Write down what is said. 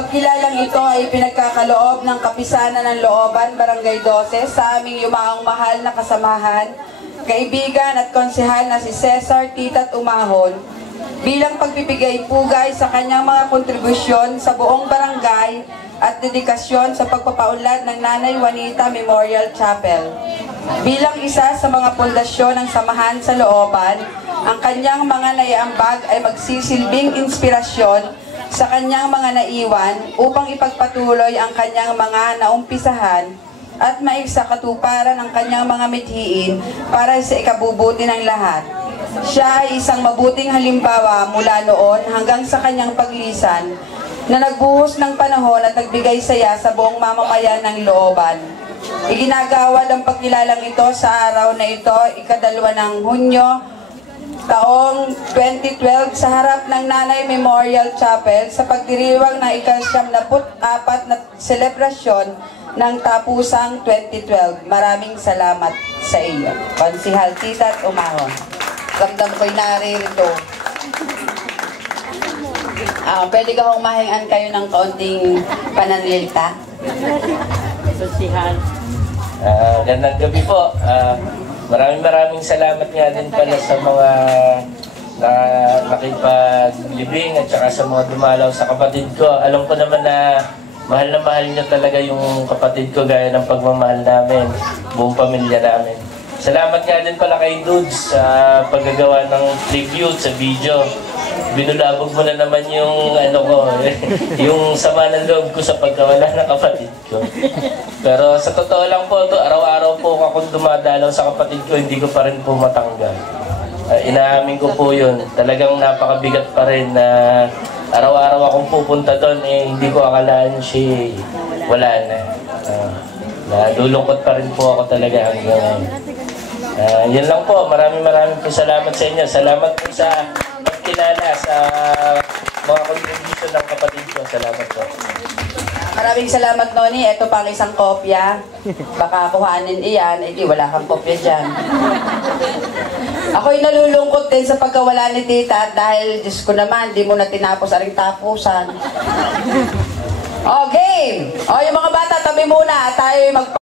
pagkilalang ito ay pinagkakaloob ng Kapisanan ng Looban, Barangay 12 sa aming yumaong mahal na kasamahan, kaibigan at konsehal na si Cesar Titat Umahon bilang pagbibigay pugay sa kanyang mga kontribusyon sa buong barangay at dedikasyon sa pagpapaunlad ng Nanay Juanita Memorial Chapel. Bilang isa sa mga pundasyon ng samahan sa looban, ang kanyang mga naiambag ay magsisilbing inspirasyon sa kanyang mga naiwan upang ipagpatuloy ang kanyang mga naumpisahan at maisakatuparan ang kanyang mga mithiin para sa ikabubuti ng lahat. Siya ay isang mabuting halimbawa mula noon hanggang sa kanyang paglisan na nagbuhos ng panahon at nagbigay saya sa buong mamamayan ng looban. Iginagawad ang pagkilalang ito sa araw na ito, ika-2 ng Hunyo, taong 2012 sa harap ng Nanay Memorial Chapel sa pagdiriwang ng ika-74 na selebrasyon ng Tapusang 2012. Maraming salamat sa iyo, Konsehal Titat Umahon. Ramdam ko'y naririto. Pwede ka kong mahingan kayo ng kaunting pananalita? Konsehal. Gandang gabi po. Maraming salamat nga din pala sa mga nakipaglibing at saka sa mga dumalaw sa kapatid ko. Alam ko naman na mahal niyo talaga yung kapatid ko gaya ng pagmamahal namin, buong pamilya namin. Salamat nga din pala kay Dudes sa paggagawa ng tribute sa video. Binulabog mo na naman yung yung sama ng loob ko sa pagkawala ng kapatid ko. Pero sa totoo lang po, araw-araw po akong dumadalaw sa kapatid ko, hindi ko pa rin po matanggal. Inaamin ko po yun. Talagang napakabigat pa rin na araw-araw akong pupunta doon, hindi ko akalaan siya wala na. Nalulungkot pa rin po ako talaga hanggang ngayon. Yan lang po. Maraming po salamat sa inyo. Salamat po sa pagkilala sa mga contribution ng kapatid ko. Salamat po. Maraming salamat, Noni. Ito pang isang kopya. Baka kuhanin iyan. Di wala kang kopya dyan. Ako'y nalulungkot din sa pagkawala ni Tita dahil, Diyos ko naman, di mo na tinapos aring tapusan. O, game! O, yung mga bata, tabi muna. Tayo mag